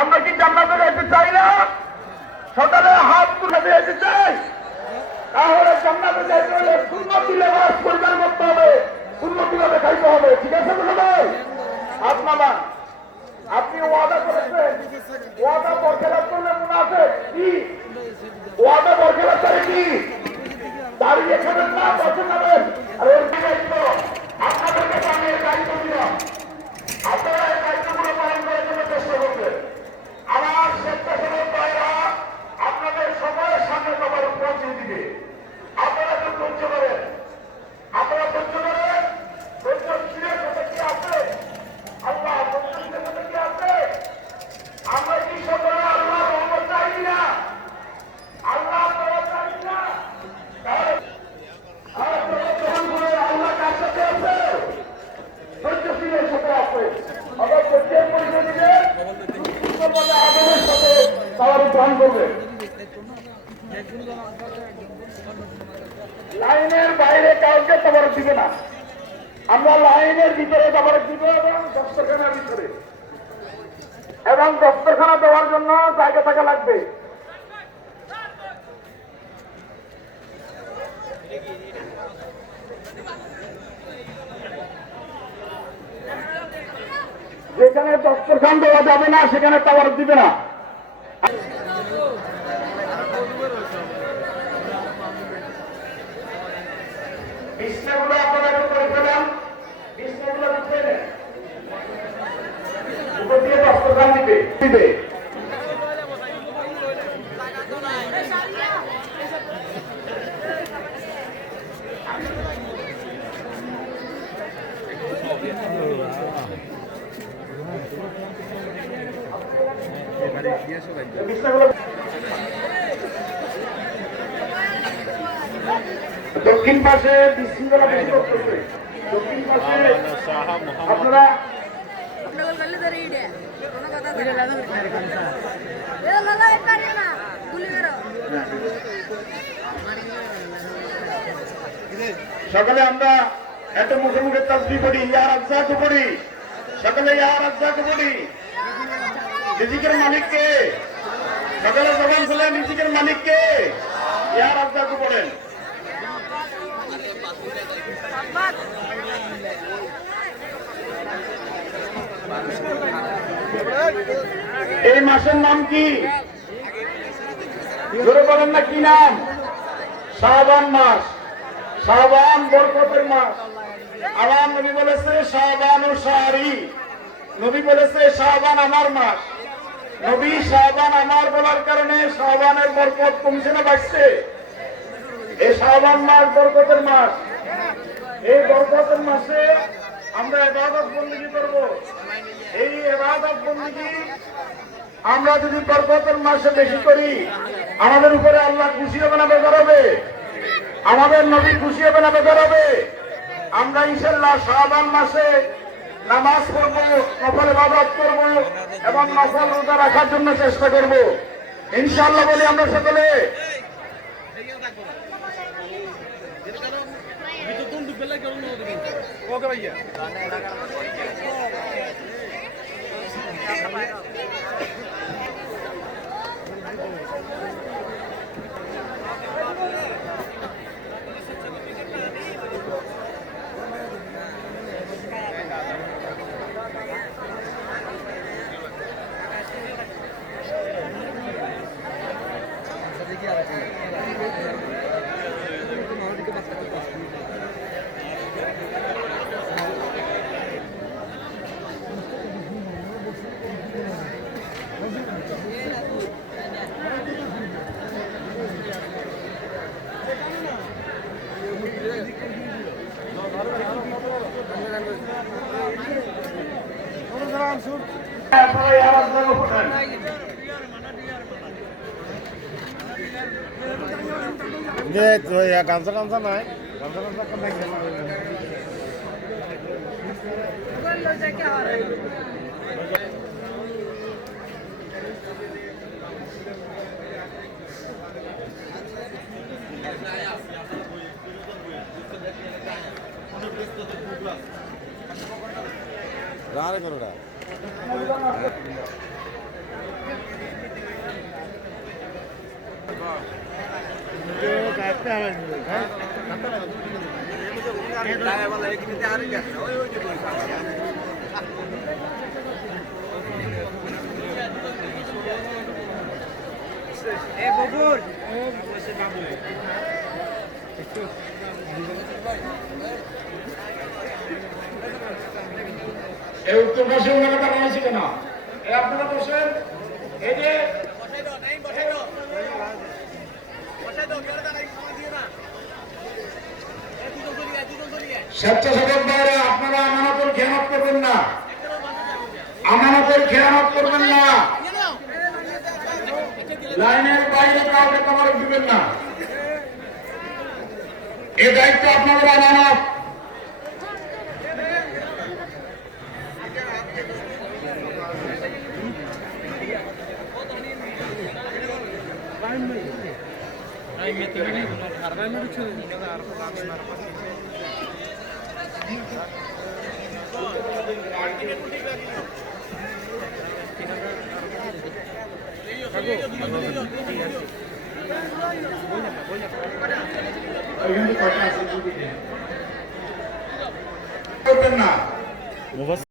আমরা কি জান্নাতে যেতে চাই না? সকালে হাত তুলে যেতে চাই। তাহলে জান্নাতে যাইতে হলে সুন্নতি লেবাস পরিধান করতে হবে, সুন্নতি ভাবে খাইতে হবে। ঠিক আছে সবাই? হাত নামান। আপনি ওয়াদা করেছেন, ওয়াদা বরখেলাপ করলে মুনাফিক। কি ওয়াদা বরখেলাপ করে? কি দাঁড়িয়ে খাবেন না, বসে খাবেন? আর ওর কি দায়িত্ব? আপনাদেরকে আমি এই দায়িত্ব দিলাম, আপনারা এই দায়িত্বগুলো পালন করার জন্য চেষ্টা করবেন। আমার স্বেচ্ছাসেবক ভাইরা আপনাদের সকলের সামনে তোমার পৌঁছে দিবে। আপনারা একটু ধৈর্য করেন, আপনারা ধৈর্য করেন। ধৈর্য স্থিরের সাথে কি আছে? আল্লাহ ধৈর্য স্থিরের সাথে কি আছে? আমরা কি সকলে আল্লাহ রহমত চাই না? আল্লাহ দয়া চাই না? আল্লাহ কার সাথে আছে? ধৈর্য স্থিরের সাথে আছে। আবার প্রত্যেক পরিচয় দিলে আদরের সাথে তারা গ্রহণ করবে। লাইনের বাইরে কাউকে তাবারক দিবে না। আমরা লাইনের ভিতরে তাবারক দিব এবং দস্তরখানার ভিতরে, এবং দস্তরখানা দেওয়ার জন্য জায়গা থাকা লাগবে। যেখানে দস্তরখান দেওয়া যাবে না সেখানে তাবারক দিবে না। বিছনাগুলো আপনারা একটু করে ফেলেন, বিছনাগুলো দিতে নেন, উপর দিয়ে দস্তরখান দিবে। দক্ষিণ পাশে বিশৃঙ্খলা বেশি করতেছে। দক্ষিণ পাশে আপনারা সকালে আমরা এত মুখে মুখে তাসবিহ পড়ি, ইয়া রাজ্জাক পড়ি, সকালে ইয়া রাজ্জাক পড়ি। রিজিকের মালিককে সকালে জবান খুলে রিজিকের মালিককে ইয়া রাজ্জাক পড়েন। এই মাসের নাম কি? জোরে বলেন না, কি নাম? শাবান মাস। শাবান বরকতের মাস। আমার নবী বলেছে শাবান ও শাহরি। নবী বলেছে শাবান আমার মাস। নবী শাবান আমার বলার কারণে শাবানের বরকত কমছে না বাড়ছে? এই শাবান মাস বরকতের মাস। এই বরকতের মাসে আমরা ইবাদত বন্দেগী করব। এই ইবাদত বন্দেগী আমরা যদি বরকতের মাসে বেশি করি, আমাদের উপরে আল্লাহ খুশি হবে না বেজার হবে? আমাদের নবী খুশি হবে না বেজার হবে? আমরা ইনশাআল্লাহ শাবান মাসে নামাজ পড়বো, নফল ইবাদত করব এবং নফল রোজা রাখার জন্য চেষ্টা করব ইনশাআল্লাহ। বলি আমরা সকলে ওকে ভাইয়া। গামছা গামছা নাই, গামছা গামছা নাই। রারে করোটা কাটতে হবে হ্যাঁ এই উত্তর পাশে ওনারা টাকা হয়েছে কেন? এই আপনারা বসেন, এই যে স্বেচ্ছাসেবক ভাইরা আপনারা আমানতের খেয়ানত করবেন না, আমানতের খেয়ানত করবেন না, লাইনের বাইরে কাউকে তোমার দিবেন না, এ দায়িত্ব আপনাদের আমানত। করবেন না।